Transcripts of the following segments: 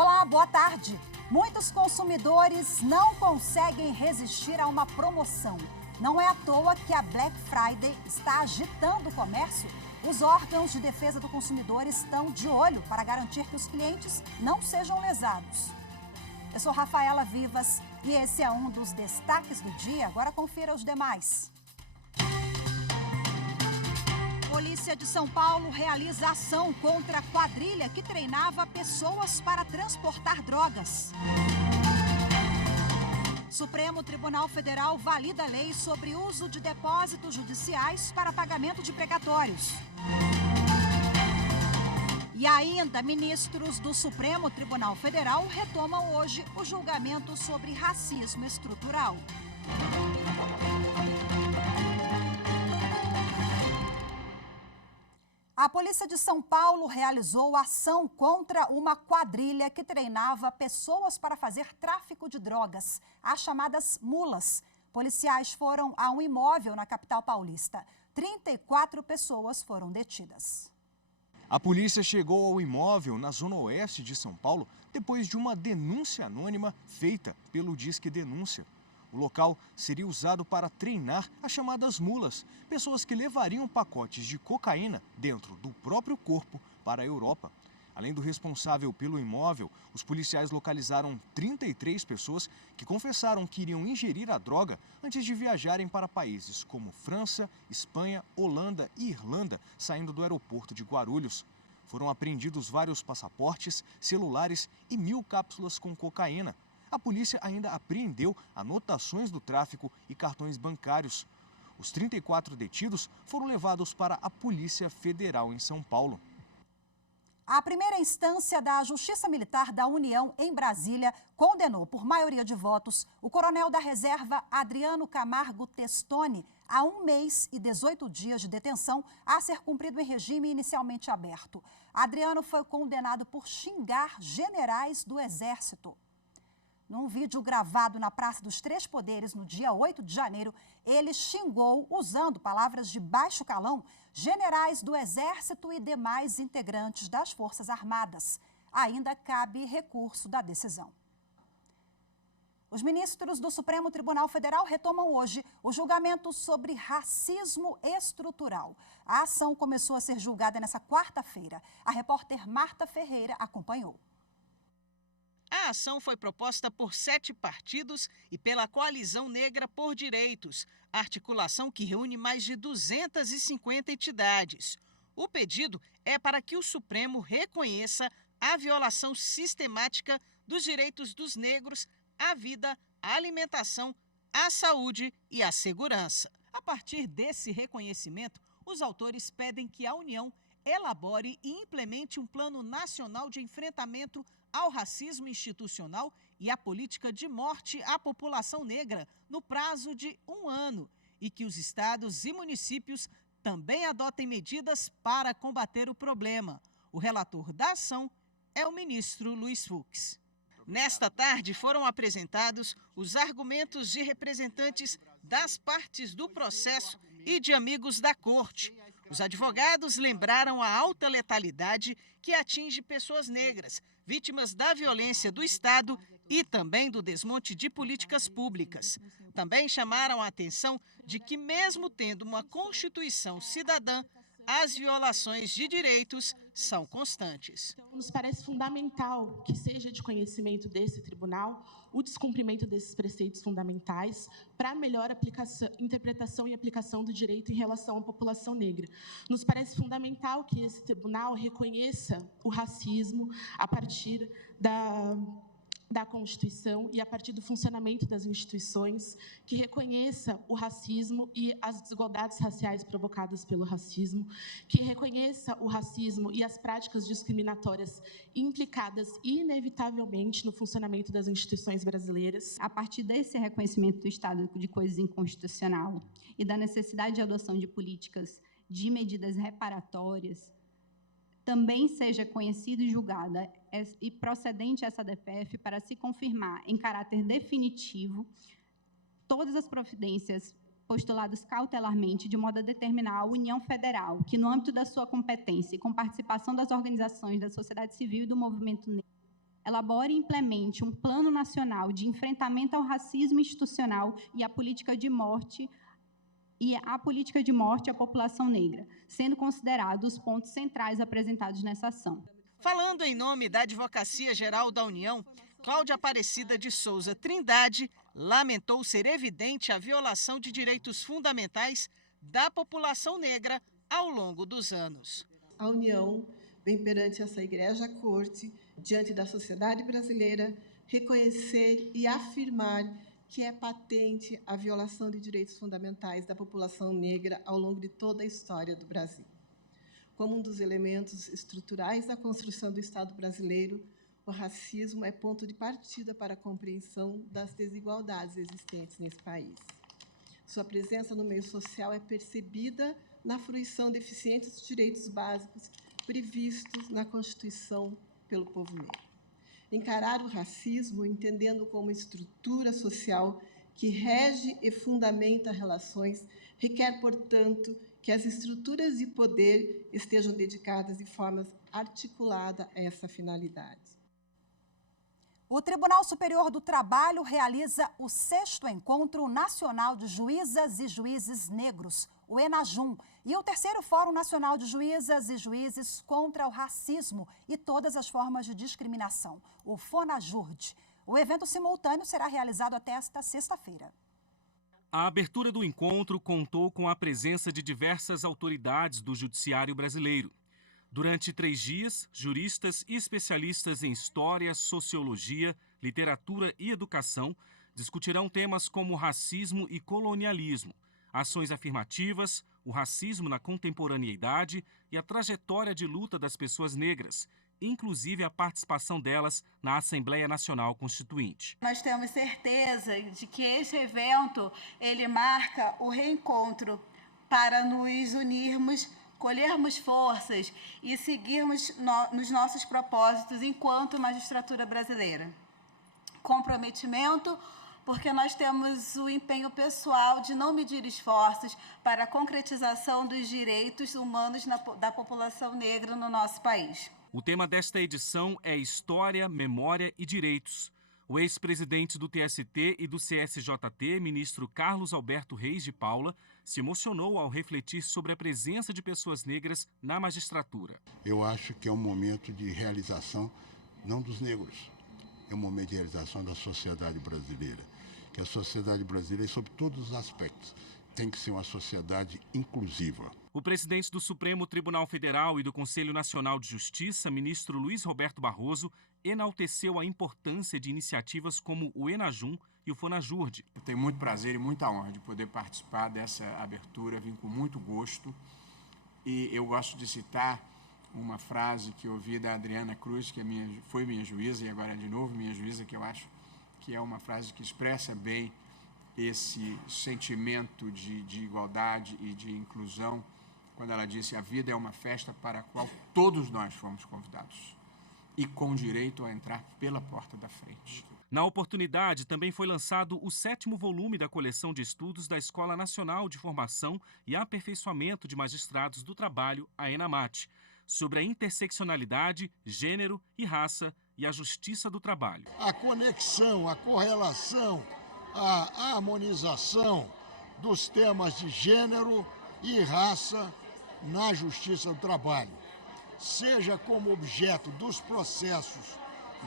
Olá, boa tarde. Muitos consumidores não conseguem resistir a uma promoção. Não é à toa que a Black Friday está agitando o comércio. Os órgãos de defesa do consumidor estão de olho para garantir que os clientes não sejam lesados. Eu sou Rafaela Vivas e esse é um dos destaques do dia. Agora confira os demais. Polícia de São Paulo realiza ação contra a quadrilha que treinava pessoas para transportar drogas. Supremo Tribunal Federal valida a lei sobre uso de depósitos judiciais para pagamento de precatórios. E ainda, ministros do Supremo Tribunal Federal retomam hoje o julgamento sobre racismo estrutural. A Polícia de São Paulo realizou ação contra uma quadrilha que treinava pessoas para fazer tráfico de drogas, as chamadas mulas. Policiais foram a um imóvel na capital paulista. 34 pessoas foram detidas. A polícia chegou ao imóvel na zona oeste de São Paulo depois de uma denúncia anônima feita pelo Disque Denúncia. O local seria usado para treinar as chamadas mulas, pessoas que levariam pacotes de cocaína dentro do próprio corpo para a Europa. Além do responsável pelo imóvel, os policiais localizaram 33 pessoas que confessaram que iriam ingerir a droga antes de viajarem para países como França, Espanha, Holanda e Irlanda, saindo do aeroporto de Guarulhos. Foram apreendidos vários passaportes, celulares e 1.000 cápsulas com cocaína. A polícia ainda apreendeu anotações do tráfico e cartões bancários. Os 34 detidos foram levados para a Polícia Federal em São Paulo. A primeira instância da Justiça Militar da União em Brasília condenou, por maioria de votos, o coronel da reserva Adriano Camargo Testoni a 1 mês e 18 dias de detenção a ser cumprido em regime inicialmente aberto. Adriano foi condenado por xingar generais do Exército. Num vídeo gravado na Praça dos Três Poderes, no dia 8 de janeiro, ele xingou, usando palavras de baixo calão, generais do Exército e demais integrantes das Forças Armadas. Ainda cabe recurso da decisão. Os ministros do Supremo Tribunal Federal retomam hoje o julgamento sobre racismo estrutural. A ação começou a ser julgada nesta quarta-feira. A repórter Marta Ferreira acompanhou. A ação foi proposta por 7 partidos e pela Coalizão Negra por Direitos, articulação que reúne mais de 250 entidades. O pedido é para que o Supremo reconheça a violação sistemática dos direitos dos negros à vida, à alimentação, à saúde e à segurança. A partir desse reconhecimento, os autores pedem que a União elabore e implemente um plano nacional de enfrentamento ao racismo institucional e à política de morte à população negra no prazo de 1 ano e que os estados e municípios também adotem medidas para combater o problema. O relator da ação é o ministro Luiz Fux. Nesta tarde foram apresentados os argumentos de representantes das partes do processo e de amigos da corte. Os advogados lembraram a alta letalidade que atinge pessoas negras, vítimas da violência do Estado e também do desmonte de políticas públicas. Também chamaram a atenção de que, mesmo tendo uma Constituição cidadã, as violações de direitos são constantes. Então, nos parece fundamental que seja de conhecimento desse tribunal o descumprimento desses preceitos fundamentais para a melhor interpretação e aplicação do direito em relação à população negra. Nos parece fundamental que esse tribunal reconheça o racismo a partir da Constituição e a partir do funcionamento das instituições, que reconheça o racismo e as desigualdades raciais provocadas pelo racismo, que reconheça o racismo e as práticas discriminatórias implicadas inevitavelmente no funcionamento das instituições brasileiras. A partir desse reconhecimento do estado de coisas inconstitucional e da necessidade de adoção de políticas de medidas reparatórias, também seja conhecida e julgada e procedente essa DPF para se confirmar em caráter definitivo todas as providências postuladas cautelarmente de modo a determinar a União Federal que, no âmbito da sua competência e com participação das organizações da sociedade civil e do movimento negro, elabore e implemente um plano nacional de enfrentamento ao racismo institucional e à política de morte à população negra, sendo considerados os pontos centrais apresentados nessa ação. Falando em nome da Advocacia Geral da União, Cláudia Aparecida de Souza Trindade lamentou ser evidente a violação de direitos fundamentais da população negra ao longo dos anos. A União vem perante essa Igreja-Corte, diante da sociedade brasileira, reconhecer e afirmar que é patente a violação de direitos fundamentais da população negra ao longo de toda a história do Brasil. Como um dos elementos estruturais da construção do Estado brasileiro, o racismo é ponto de partida para a compreensão das desigualdades existentes nesse país. Sua presença no meio social é percebida na fruição de eficientes direitos básicos previstos na Constituição pelo povo negro. Encarar o racismo, entendendo como estrutura social que rege e fundamenta relações, requer, portanto, que as estruturas de poder estejam dedicadas de forma articulada a essa finalidade. O Tribunal Superior do Trabalho realiza o 6º Encontro Nacional de Juízas e Juízes Negros, o ENAJUM, e o 3º Fórum Nacional de Juízas e Juízes contra o Racismo e todas as formas de discriminação, o FONAJURD. O evento simultâneo será realizado até esta sexta-feira. A abertura do encontro contou com a presença de diversas autoridades do judiciário brasileiro. Durante 3 dias, juristas e especialistas em história, sociologia, literatura e educação discutirão temas como racismo e colonialismo, ações afirmativas, o racismo na contemporaneidade e a trajetória de luta das pessoas negras, inclusive a participação delas na Assembleia Nacional Constituinte. Nós temos certeza de que esse evento ele marca o reencontro para nos unirmos, colhermos forças e seguirmos nos nossos propósitos enquanto magistratura brasileira. Comprometimento, porque nós temos o empenho pessoal de não medir esforços para a concretização dos direitos humanos da população negra no nosso país. O tema desta edição é História, Memória e Direitos. O ex-presidente do TST e do CSJT, ministro Carlos Alberto Reis de Paula, se emocionou ao refletir sobre a presença de pessoas negras na magistratura. Eu acho que é um momento de realização, não dos negros, é um momento de realização da sociedade brasileira. Que a sociedade brasileira, sob todos os aspectos, tem que ser uma sociedade inclusiva. O presidente do Supremo Tribunal Federal e do Conselho Nacional de Justiça, ministro Luiz Roberto Barroso, enalteceu a importância de iniciativas como o ENAJUM e o FONAJURD. Eu tenho muito prazer e muita honra de poder participar dessa abertura, vim com muito gosto. E eu gosto de citar uma frase que eu ouvi da Adriana Cruz, que foi minha juíza e agora é de novo minha juíza, que eu acho que é uma frase que expressa bem esse sentimento de igualdade e de inclusão, quando ela disse: a vida é uma festa para a qual todos nós fomos convidados e com direito a entrar pela porta da frente. Na oportunidade, também foi lançado o 7º volume da coleção de estudos da Escola Nacional de Formação e Aperfeiçoamento de Magistrados do Trabalho, a ENAMAT, sobre a interseccionalidade, gênero e raça e a justiça do trabalho. A conexão, a correlação, a harmonização dos temas de gênero e raça na justiça do trabalho, seja como objeto dos processos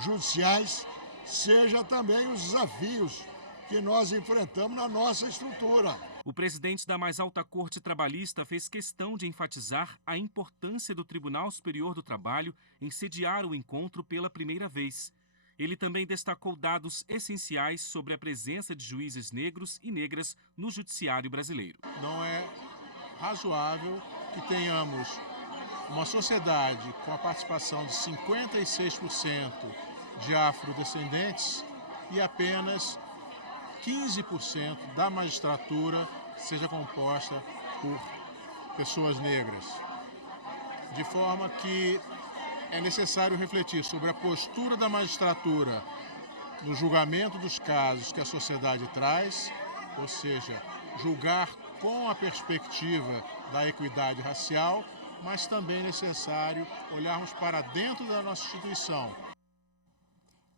judiciais, seja também os desafios que nós enfrentamos na nossa estrutura. O presidente da mais alta corte trabalhista fez questão de enfatizar a importância do Tribunal Superior do Trabalho em sediar o encontro pela primeira vez. Ele também destacou dados essenciais sobre a presença de juízes negros e negras no judiciário brasileiro. Não é razoável que tenhamos uma sociedade com a participação de 56% de afrodescendentes e apenas 15% da magistratura seja composta por pessoas negras. De forma que é necessário refletir sobre a postura da magistratura no julgamento dos casos que a sociedade traz, ou seja, julgar com a perspectiva da equidade racial, mas também é necessário olharmos para dentro da nossa instituição.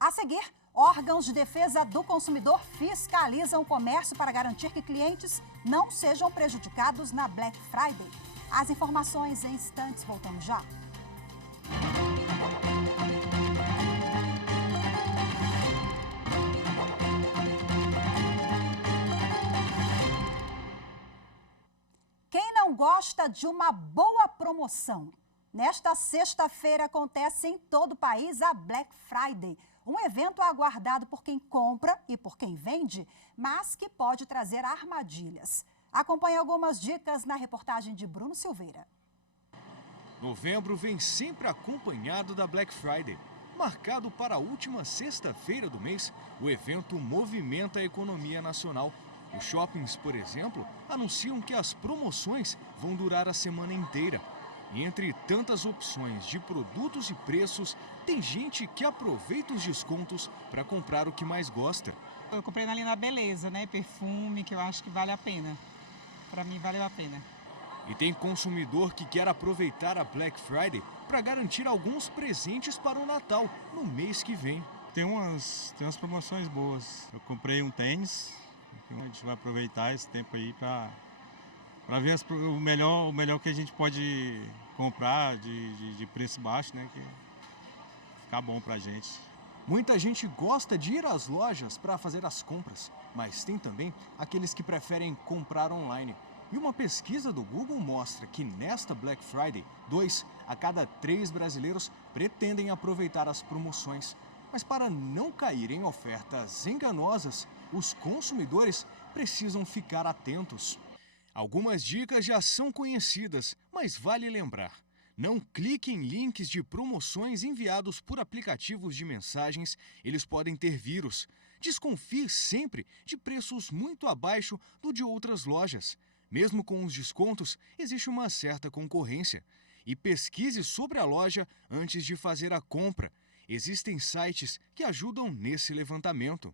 A seguir, órgãos de defesa do consumidor fiscalizam o comércio para garantir que clientes não sejam prejudicados na Black Friday. As informações em instantes, voltamos já. Quem não gosta de uma boa promoção? Nesta sexta-feira acontece em todo o país a Black Friday, um evento aguardado por quem compra e por quem vende, mas que pode trazer armadilhas. Acompanhe algumas dicas na reportagem de Bruno Silveira. Novembro vem sempre acompanhado da Black Friday. Marcado para a última sexta-feira do mês, o evento movimenta a economia nacional. Os shoppings, por exemplo, anunciam que as promoções vão durar a semana inteira. E entre tantas opções de produtos e preços, tem gente que aproveita os descontos para comprar o que mais gosta. Eu comprei ali na Beleza, né? Perfume, que eu acho que vale a pena. Para mim, valeu a pena. E tem consumidor que quer aproveitar a Black Friday para garantir alguns presentes para o Natal, no mês que vem. Tem umas promoções boas. Eu comprei um tênis, então a gente vai aproveitar esse tempo aí para ver o melhor que a gente pode comprar de preço baixo, né? Que ficar bom pra gente. Muita gente gosta de ir às lojas para fazer as compras, mas tem também aqueles que preferem comprar online. E uma pesquisa do Google mostra que nesta Black Friday, 2 a cada 3 brasileiros pretendem aproveitar as promoções. Mas para não cair em ofertas enganosas, os consumidores precisam ficar atentos. Algumas dicas já são conhecidas, mas vale lembrar. Não clique em links de promoções enviados por aplicativos de mensagens, eles podem ter vírus. Desconfie sempre de preços muito abaixo do de outras lojas. Mesmo com os descontos, existe uma certa concorrência. E pesquise sobre a loja antes de fazer a compra. Existem sites que ajudam nesse levantamento.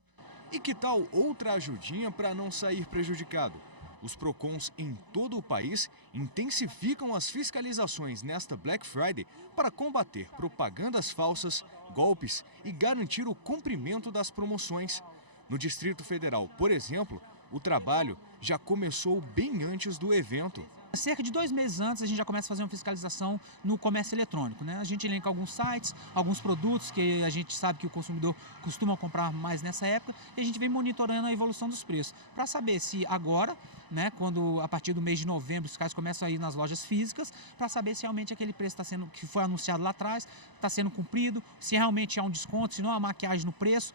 E que tal outra ajudinha para não sair prejudicado? Os PROCONs em todo o país intensificam as fiscalizações nesta Black Friday para combater propagandas falsas, golpes e garantir o cumprimento das promoções. No Distrito Federal, por exemplo, o trabalho já começou bem antes do evento. Cerca de 2 meses antes, a gente já começa a fazer uma fiscalização no comércio eletrônico, né? A gente elenca alguns sites, alguns produtos que a gente sabe que o consumidor costuma comprar mais nessa época, e a gente vem monitorando a evolução dos preços, para saber se agora, né, quando a partir do mês de novembro os caras começam a ir nas lojas físicas, para saber se realmente aquele preço que foi anunciado lá atrás está sendo cumprido, se realmente há um desconto, se não há maquiagem no preço.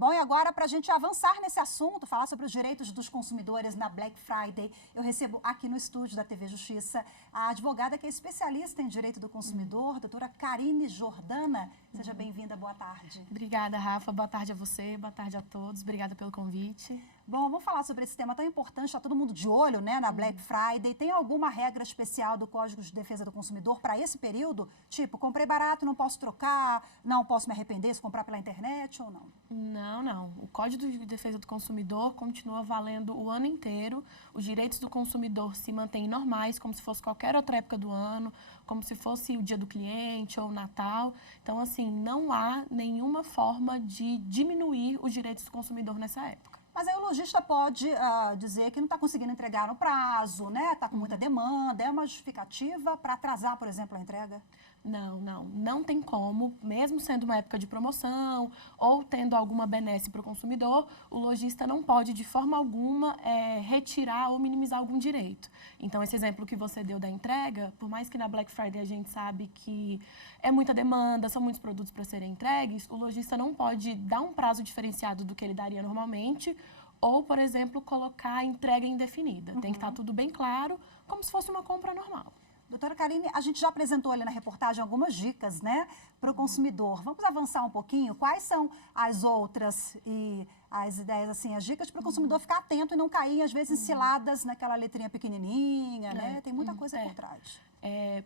Bom, e agora, para a gente avançar nesse assunto, falar sobre os direitos dos consumidores na Black Friday, eu recebo aqui no estúdio da TV Justiça a advogada que é especialista em direito do consumidor, doutora Karine Jordana. Seja bem-vinda, boa tarde. Obrigada, Rafa. Boa tarde a você, boa tarde a todos. Obrigada pelo convite. Bom, vamos falar sobre esse tema tão importante, está todo mundo de olho, né, na Black Friday. Tem alguma regra especial do Código de Defesa do Consumidor para esse período? Tipo, comprei barato, não posso trocar, não posso me arrepender se comprar pela internet ou não? Não. O Código de Defesa do Consumidor continua valendo o ano inteiro. Os direitos do consumidor se mantêm normais, como se fosse qualquer outra época do ano, como se fosse o dia do cliente ou o Natal. Então, assim, não há nenhuma forma de diminuir os direitos do consumidor nessa época. Mas aí o lojista pode dizer que não está conseguindo entregar no prazo, né? Está com muita demanda. É uma justificativa para atrasar, por exemplo, a entrega? Não tem como, mesmo sendo uma época de promoção ou tendo alguma benesse para o consumidor, o lojista não pode, de forma alguma, retirar ou minimizar algum direito. Então, esse exemplo que você deu da entrega, por mais que na Black Friday a gente sabe que é muita demanda, são muitos produtos para serem entregues, o lojista não pode dar um prazo diferenciado do que ele daria normalmente ou, por exemplo, colocar a entrega indefinida. Tem que estar tudo bem claro, como se fosse uma compra normal. Doutora Karine, a gente já apresentou ali na reportagem algumas dicas, né, para o consumidor. Vamos avançar um pouquinho? Quais são as outras e as ideias, assim, as dicas para o consumidor ficar atento e não cair, às vezes, em ciladas naquela letrinha pequenininha, né? Tem muita coisa por trás.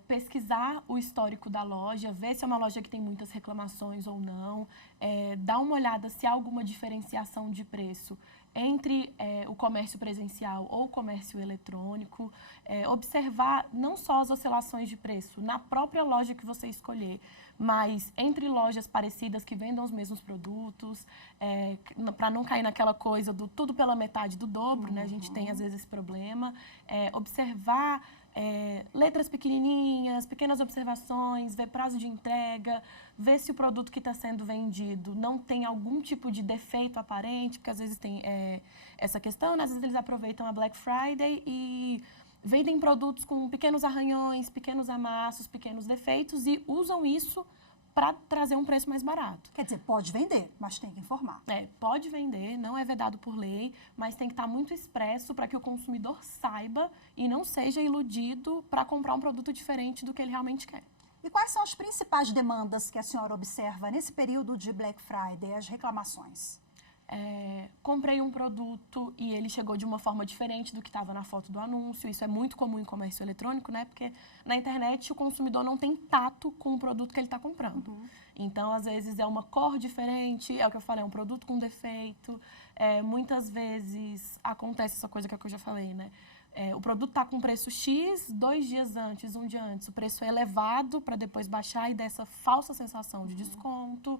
pesquisar o histórico da loja, ver se é uma loja que tem muitas reclamações ou não, dar uma olhada se há alguma diferenciação de preço entre o comércio presencial ou o comércio eletrônico, observar não só as oscilações de preço na própria loja que você escolher, mas entre lojas parecidas que vendam os mesmos produtos, para não cair naquela coisa do tudo pela metade do dobro, né? A gente tem às vezes esse problema, observar letras pequenininhas, pequenas observações, ver prazo de entrega, ver se o produto que está sendo vendido não tem algum tipo de defeito aparente, porque às vezes tem essa questão, né? Às vezes eles aproveitam a Black Friday e vendem produtos com pequenos arranhões, pequenos amassos, pequenos defeitos e usam isso para trazer um preço mais barato. Quer dizer, pode vender, mas tem que informar. Pode vender, não é vedado por lei, mas tem que estar muito expresso para que o consumidor saiba e não seja iludido para comprar um produto diferente do que ele realmente quer. E quais são as principais demandas que a senhora observa nesse período de Black Friday, as reclamações? Comprei um produto e ele chegou de uma forma diferente do que estava na foto do anúncio. Isso é muito comum em comércio eletrônico, né? Porque na internet o consumidor não tem tato com o produto que ele está comprando. Então, às vezes, é uma cor diferente, é o que eu falei, é um produto com defeito. Muitas vezes acontece essa coisa que eu já falei, né? O produto está com preço X, 2 dias antes, 1 dia antes, o preço é elevado para depois baixar e dessa falsa sensação de desconto.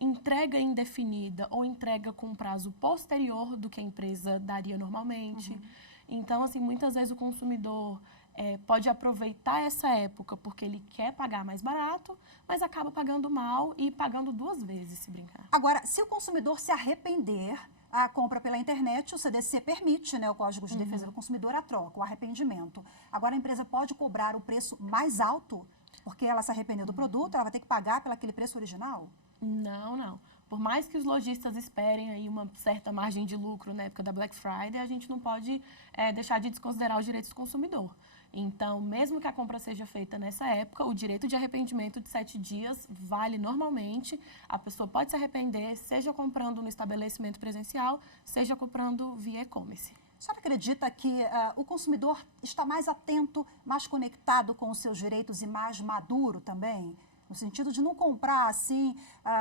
Entrega indefinida ou entrega com prazo posterior do que a empresa daria normalmente. Então, assim, muitas vezes o consumidor pode aproveitar essa época porque ele quer pagar mais barato, mas acaba pagando mal e pagando 2 vezes, se brincar. Agora, se o consumidor se arrepender, a compra pela internet, o CDC permite, né, o Código de Defesa do Consumidor, a troca, o arrependimento. Agora, a empresa pode cobrar o preço mais alto porque ela se arrependeu do produto, ela vai ter que pagar pelo aquele preço original? Não. Por mais que os lojistas esperem aí uma certa margem de lucro na época da Black Friday, a gente não pode deixar de desconsiderar os direitos do consumidor. Então, mesmo que a compra seja feita nessa época, o direito de arrependimento de 7 dias vale normalmente. A pessoa pode se arrepender, seja comprando no estabelecimento presencial, seja comprando via e-commerce. A senhora acredita que o consumidor está mais atento, mais conectado com os seus direitos e mais maduro também? No sentido de não comprar assim,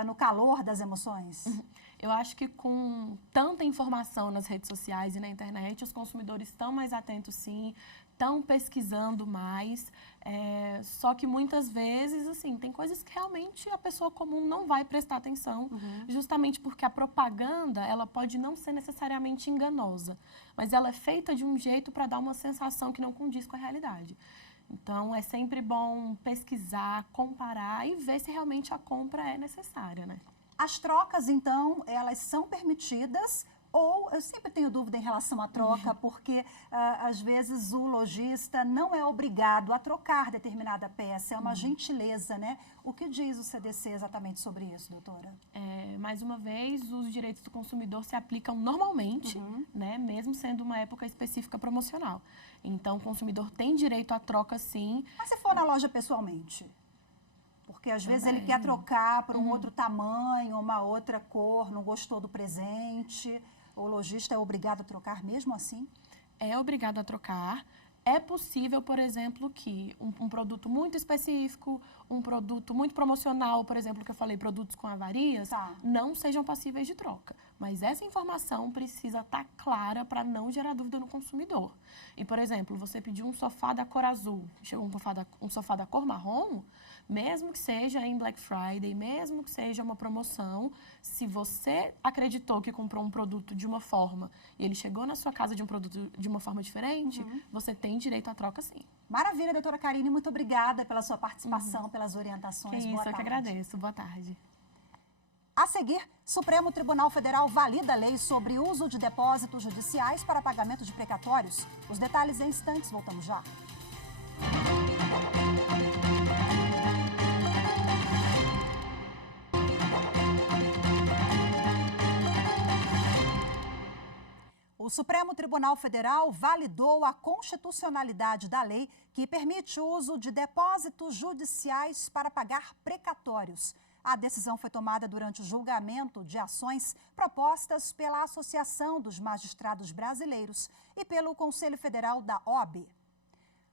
no calor das emoções? Eu acho que com tanta informação nas redes sociais e na internet, os consumidores estão mais atentos, sim, estão pesquisando mais. Só que muitas vezes, assim, tem coisas que realmente a pessoa comum não vai prestar atenção, justamente porque a propaganda, ela pode não ser necessariamente enganosa, mas ela é feita de um jeito para dar uma sensação que não condiz com a realidade. Então, é sempre bom pesquisar, comparar e ver se realmente a compra é necessária, né? As trocas, então, elas são permitidas ou eu sempre tenho dúvida em relação à troca, porque às vezes o lojista não é obrigado a trocar determinada peça, é uma gentileza, né? O que diz o CDC exatamente sobre isso, doutora? Mais uma vez, os direitos do consumidor se aplicam normalmente, né? Mesmo sendo uma época específica promocional. Então, o consumidor tem direito à troca, sim. Mas se for na loja pessoalmente? Porque às vezes ele quer trocar por um outro tamanho, uma outra cor, não gostou do presente. O lojista é obrigado a trocar mesmo assim? É obrigado a trocar. É possível, por exemplo, que um produto muito específico, um produto muito promocional, por exemplo, que eu falei, produtos com avarias, não sejam passíveis de troca. Mas essa informação precisa estar clara para não gerar dúvida no consumidor. E, por exemplo, você pediu um sofá da cor azul, chegou um sofá da cor marrom, mesmo que seja em Black Friday, mesmo que seja uma promoção, se você acreditou que comprou um produto de uma forma e ele chegou na sua casa de um produto de uma forma diferente, você tem direito à troca, sim. Maravilha, doutora Karine, muito obrigada pela sua participação, pelas orientações. Boa tarde. Eu que agradeço. Boa tarde. A seguir, Supremo Tribunal Federal valida a lei sobre uso de depósitos judiciais para pagamento de precatórios. Os detalhes em instantes, voltamos já. O Supremo Tribunal Federal validou a constitucionalidade da lei que permite o uso de depósitos judiciais para pagar precatórios. A decisão foi tomada durante o julgamento de ações propostas pela Associação dos Magistrados Brasileiros e pelo Conselho Federal da OAB.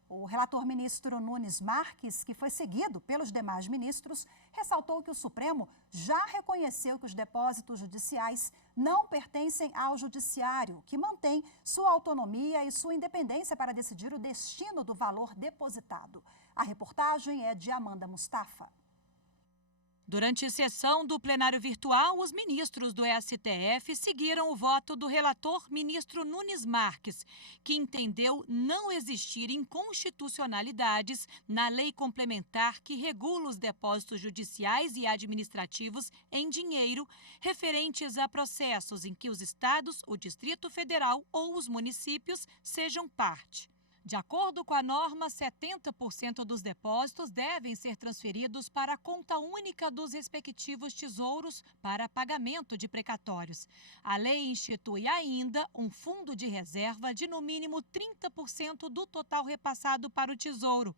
O relator ministro Nunes Marques, que foi seguido pelos demais ministros, ressaltou que o Supremo já reconheceu que os depósitos judiciais não pertencem ao Judiciário, que mantém sua autonomia e sua independência para decidir o destino do valor depositado. A reportagem é de Amanda Mustafa. Durante a sessão do plenário virtual, os ministros do STF seguiram o voto do relator ministro Nunes Marques, que entendeu não existir inconstitucionalidades na lei complementar que regula os depósitos judiciais e administrativos em dinheiro referentes a processos em que os estados, o Distrito Federal ou os municípios sejam parte. De acordo com a norma, 70% dos depósitos devem ser transferidos para a conta única dos respectivos tesouros para pagamento de precatórios. A lei institui ainda um fundo de reserva de no mínimo 30% do total repassado para o Tesouro.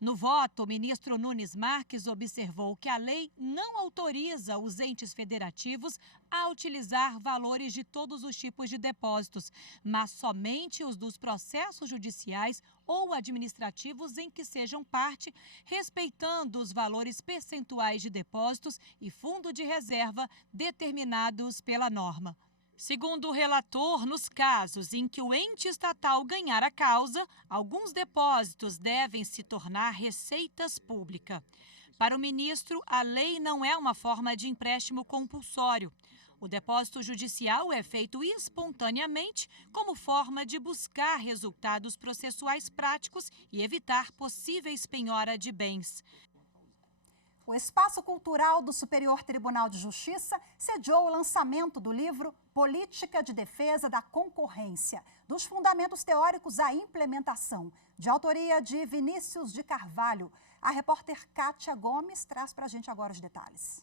No voto, o ministro Nunes Marques observou que a lei não autoriza os entes federativos a utilizar valores de todos os tipos de depósitos, mas somente os dos processos judiciais ou administrativos em que sejam parte, respeitando os valores percentuais de depósitos e fundo de reserva determinados pela norma. Segundo o relator, nos casos em que o ente estatal ganhar a causa, alguns depósitos devem se tornar receitas públicas. Para o ministro, a lei não é uma forma de empréstimo compulsório. O depósito judicial é feito espontaneamente como forma de buscar resultados processuais práticos e evitar possíveis penhora de bens. O Espaço Cultural do Superior Tribunal de Justiça sediou o lançamento do livro Política de Defesa da Concorrência, dos fundamentos teóricos à implementação, de autoria de Vinícius de Carvalho. A repórter Kátia Gomes traz para a gente agora os detalhes.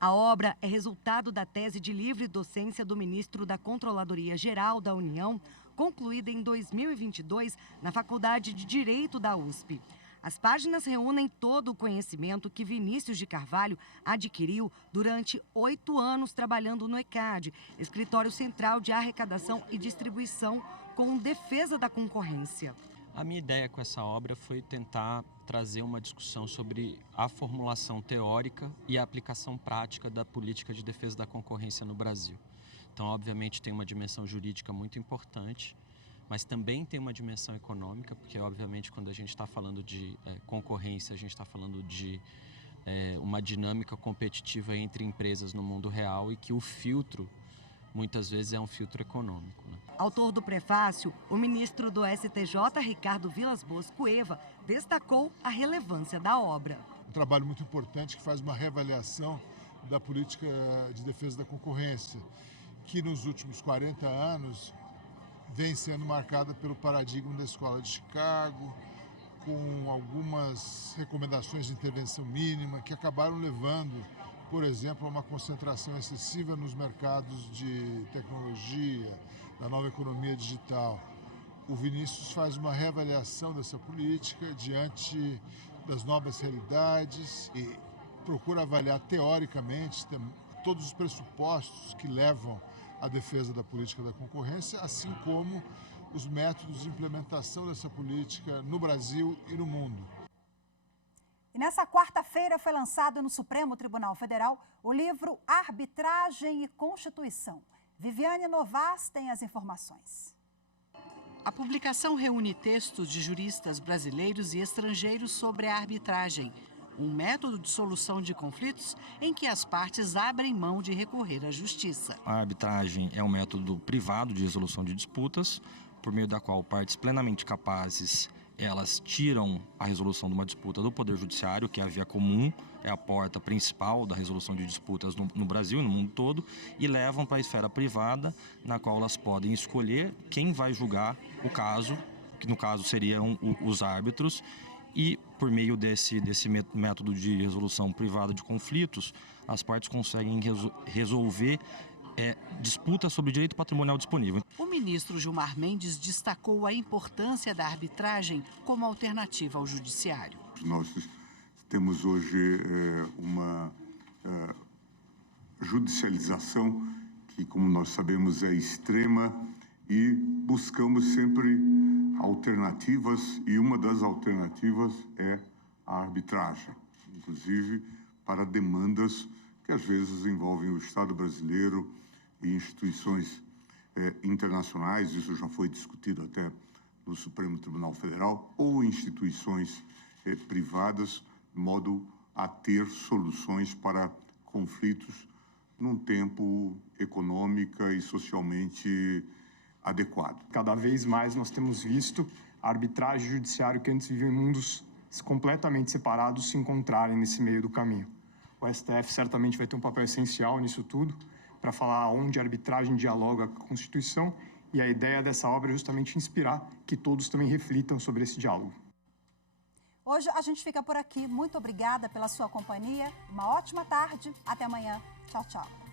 A obra é resultado da tese de livre docência do ministro da Controladoria Geral da União, concluída em 2022 na Faculdade de Direito da USP. As páginas reúnem todo o conhecimento que Vinícius de Carvalho adquiriu durante 8 anos trabalhando no ECAD, Escritório Central de Arrecadação e Distribuição, com defesa da concorrência. A minha ideia com essa obra foi tentar trazer uma discussão sobre a formulação teórica e a aplicação prática da política de defesa da concorrência no Brasil. Então, obviamente, tem uma dimensão jurídica muito importante, mas também tem uma dimensão econômica, porque, obviamente, quando a gente está falando de concorrência, a gente está falando de uma dinâmica competitiva entre empresas no mundo real e que o filtro, muitas vezes, é um filtro econômico, né? Autor do prefácio, o ministro do STJ, Ricardo Vilas Boas Cueva, destacou a relevância da obra. Um trabalho muito importante que faz uma reavaliação da política de defesa da concorrência, que nos últimos 40 anos vem sendo marcada pelo paradigma da Escola de Chicago, com algumas recomendações de intervenção mínima que acabaram levando, por exemplo, a uma concentração excessiva nos mercados de tecnologia, da nova economia digital. O Vinícius faz uma reavaliação dessa política diante das novas realidades e procura avaliar teoricamente todos os pressupostos que levam à defesa da política da concorrência, assim como os métodos de implementação dessa política no Brasil e no mundo. E nessa quarta-feira foi lançado no Supremo Tribunal Federal o livro Arbitragem e Constituição. Viviane Novas tem as informações. A publicação reúne textos de juristas brasileiros e estrangeiros sobre a arbitragem, um método de solução de conflitos em que as partes abrem mão de recorrer à justiça. A arbitragem é um método privado de resolução de disputas, por meio da qual partes plenamente capazes elas tiram a resolução de uma disputa do Poder Judiciário, que é a via comum, é a porta principal da resolução de disputas no Brasil e no mundo todo, e levam para a esfera privada, na qual elas podem escolher quem vai julgar o caso, que no caso seriam os árbitros, e por meio desse método de resolução privada de conflitos, as partes conseguem resolver disputa sobre o direito patrimonial disponível. O ministro Gilmar Mendes destacou a importância da arbitragem como alternativa ao judiciário. Nós temos hoje uma judicialização que, como nós sabemos, é extrema e buscamos sempre alternativas e uma das alternativas é a arbitragem, inclusive para demandas que às vezes envolvem o Estado brasileiro e instituições internacionais, isso já foi discutido até no Supremo Tribunal Federal, ou instituições privadas, de modo a ter soluções para conflitos num tempo econômica e socialmente adequado. Cada vez mais nós temos visto a arbitragem e o judiciário, que antes viviam em mundos completamente separados, se encontrarem nesse meio do caminho. O STF certamente vai ter um papel essencial nisso tudo, para falar onde a arbitragem dialoga com a Constituição, e a ideia dessa obra é justamente inspirar que todos também reflitam sobre esse diálogo. Hoje a gente fica por aqui. Muito obrigada pela sua companhia. Uma ótima tarde. Até amanhã. Tchau, tchau.